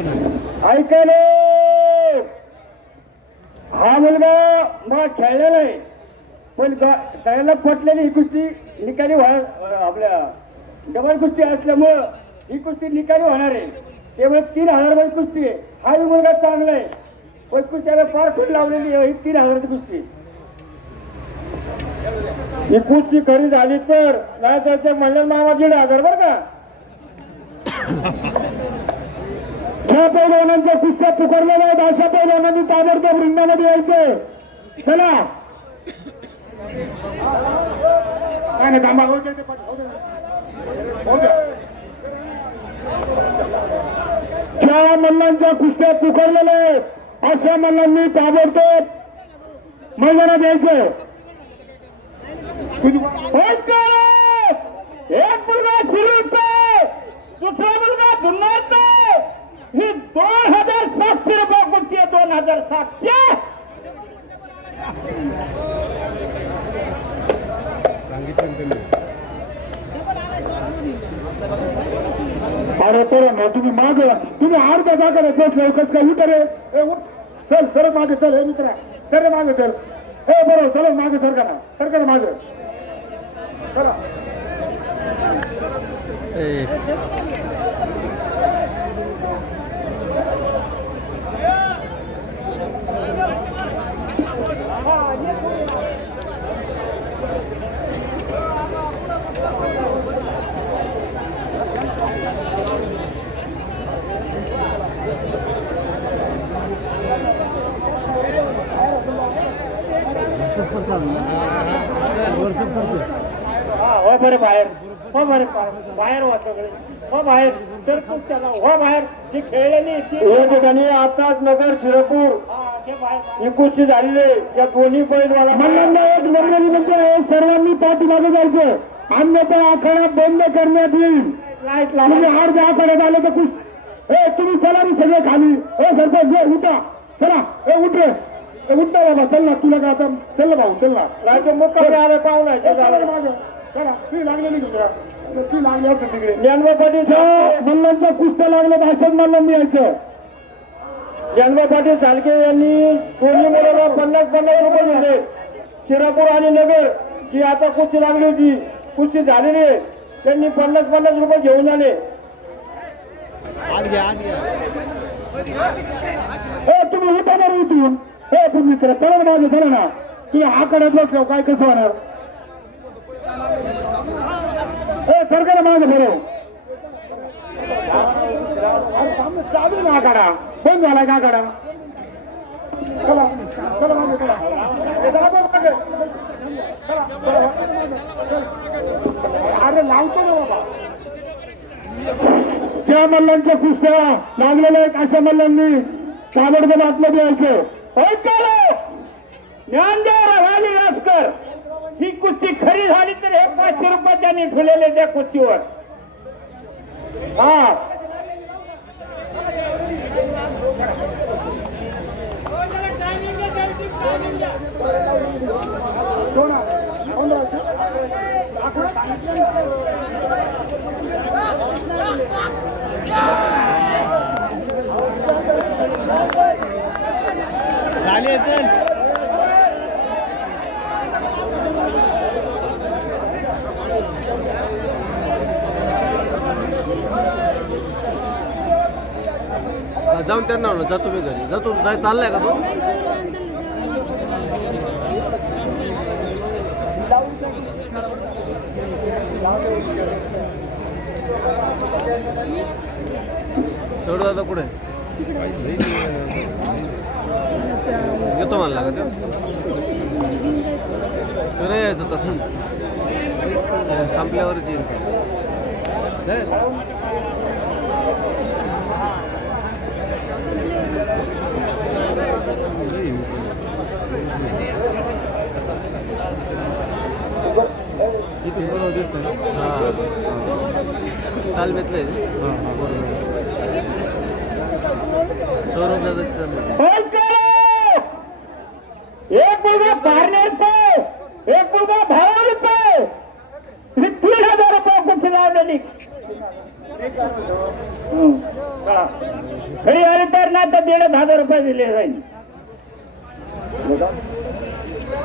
ऐकायला हा मुलगा मला खेळलेला आहे. पण ग- त्याला पटलेली ही कुस्ती निकाली व्हा आपल्या डबल कुस्ती असल्यामुळं ही कुस्ती निकाली होणार आहे. केवळ तीन हजार रुपये कुस्ती आहे. हाही मुलगा चांगला आहे. पण कुस्त्याला फार खूप लावलेली आहे. ही तीन हजाराची कुस्ती ही कुस्ती खरी झाली तर नाही तर ते म्हणलं मामा दीड हजार बरं का? ज्या पैलवानांच्या म्हणजे कुस्त्या पुकारलेल्या आहेत अशा पैलवानांनी म्हणजे ताबडतोब रिंगणामध्ये यायचे. चला. काय नाही थांबा, ज्या मल्लांच्या कुस्त्या पुकारलेल्या आहेत. अशा मल्लांनी ताबडतोब मैदानात यायचं. एक मुलगा सुरू दुसरा मुलगा पुन्हा ही दोन हजार सातशे रुपये कुस्ती आहे दोन हजार सातशे. अरे तर ना तुम्ही माग तुम्ही अर्धा जागा हो, रे बस लवकर काय? उतर रे. चल सर मागे चल. हे मित्रा सर रे मागे चल. हे बरोबर चल मागे सर का ना सर का मागे. चला. बरे बाहेर हो बरे बाहेर हो सगळे हो बाहेर तर तू त्याला हो बाहेर जी खेळलेली या ठिकाणी आताच नगर शिरपूर ही कुस्ती झालेली आहे. या दोन्ही बैलवाला मल्लांना एक नम्रनी म्हणजे सर्वांनी पाठीमागे जायचं. अन्यथा आखाडा बंद करण्यात येईल. तुम्ही अर्ध्या आखाड्यात आले तर कुस ए तुम्ही चला रे सगळे खाली. ए सरपंच उठा. चला. ए उठ रे. ए, उठ ना बाबा चल ना. तुला काय आता चल ना भाऊ चल ना. आले पाहुणा चला ज्ञानबा पाटील मल्लांच्या कुस्त्या लागलं भाषण मल्लांनी यायचं ज्ञानबा पाटील सालके यांनी कोणी मुलाला पन्नास पन्नास रुपये दिले. शिरापूर आणि नगर जी आता कुस्ती लागली होती कुस्ती झालेली आहे. त्यांनी पन्नास पन्नास रुपये घेऊन आले. तुम्ही उठा ना रे इथून. ए तुम्ही चला चला ना माझं चला ना. तुम्ही हा कडत बसलो काय कसं होणार ए सरकार माझं बरं चालू आहे ना आखाडा बंद झालाय का आखाडा चला चला मागे चला अरे लावतो ना बाबा ज्या मल्लांच्या कुस्त्या लागलेल्या आहेत अशा मल्लांनी ताबडतोब आतमध्ये यायचं ज्ञानदेव राणी ही कुस्ती खरी झाली तर हे पाचशे रुपये त्यांनी ठेवलेले त्या कुस्तीवर. हा. झाले चल जाऊन त्यांना म्हणलं जातो मी घरी. जातो जाय चाललाय का तू? तेवढं दादा कुठे? येतो म्हणला का? तो नाही यायचं तसं संपल्यावरच येईल इथून बरोबर दिसतंय ना? हां. भेटलंय बरोबर सौरभ एक मुलगा एक मुलगा भावाचं ही तीन हजार रुपये कुठे लावलेली हं. खरी आली तर ना तर दीड हजार रुपये दिले जाईल.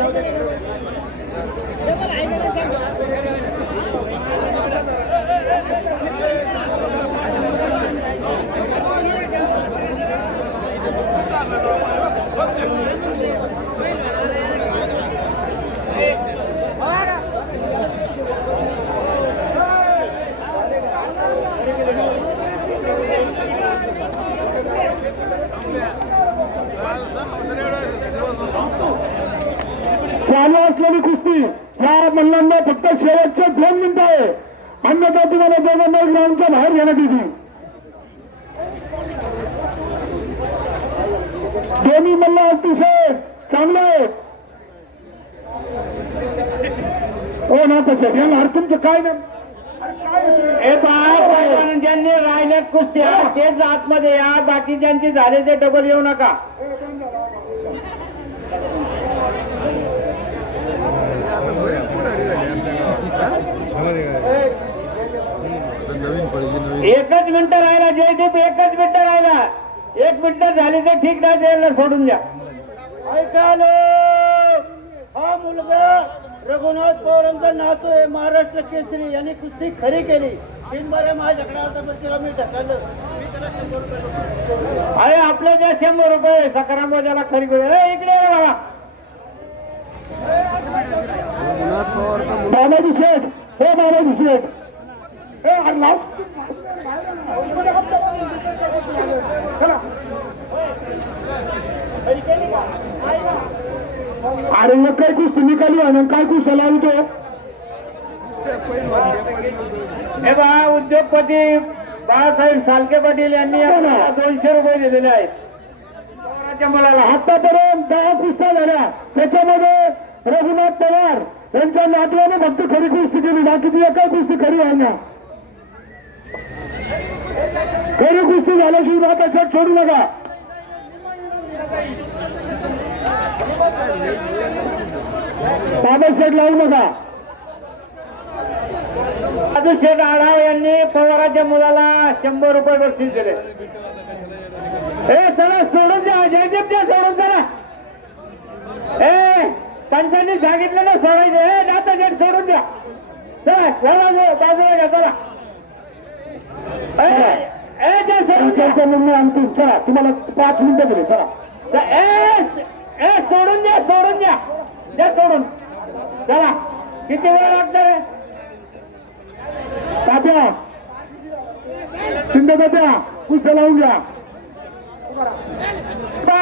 आहे चालू असलेली कुस्ती या मल्लांना फक्त शेवटचे दोन मिनिटं आहे. अन्यथा तुम्हाला दोघांना ग्राउंडच्या बाहेर घेण्यात येतील. दोन्ही मल्ल अतिशय चांगले आहेत. हो ना तसे याला हर तुमचं काय नाही हे पहा ज्यांनी राहिल्यात कुस्त्या. तेच आतमध्ये या. बाकी ज्यांची झाले ते डबल येऊ नका एकच मिनिट राहिला जयदीप एकच मिनिट राहिला. एक मिनिट झाली तर ठीक नाही द्यायला सोडून द्या. ऐकालो हा मुलगा रघुनाथ पवारांचा नातू आहे महाराष्ट्र केसरी. यांनी कुस्ती खरी केली. बाऱ्या माझ्याकडे आता पण तिला मी ढकललं अरे आपल्या ज्या शंभर रुपये. सकाराम त्याला खरी करू इकडे बाबा रघुनाथ पवारचा शेठ. हे बालाजी शेठ. हे अरे मग काय कुस्ती निकाली आहे ना काय कुस्ती लावतो हे बा उद्योगपती बाळासाहेब सालके पाटील यांनी दोनशे रुपये दिलेले आहेत. पवाराच्या मुलाला. आतापर्यंत दहा कुस्त्या झाल्या. त्याच्यामध्ये रघुनाथ पवार यांच्या नातवाने फक्त खरी कुस्ती केली. बाकीची एका कुस्ती खरी आहे ना? खरी कुस्ती झाल्याशी बात अशा सोडू नका. दादा शेट लावू नका. दादू शेठ आढाव यांनी पवाराच्या मुलाला शंभर रुपये बक्षीस दिले. हे चला सोडून द्या जयदीप द्या सोडून चला ए त्यांच्यानी सांगितलं ना सोडायचं. हे दाता शेठ सोडून द्या. चला चला बाजूला घ्या चला. ए, ए चला तुम्हाला पाच मिनिटं दिले चला. ए सोडून द्या सोडून द्या. द्या सोडून. चला किती वेळ लागणार आहे? तात्या शिंदे तात्या कुस्त्या लावून घ्या?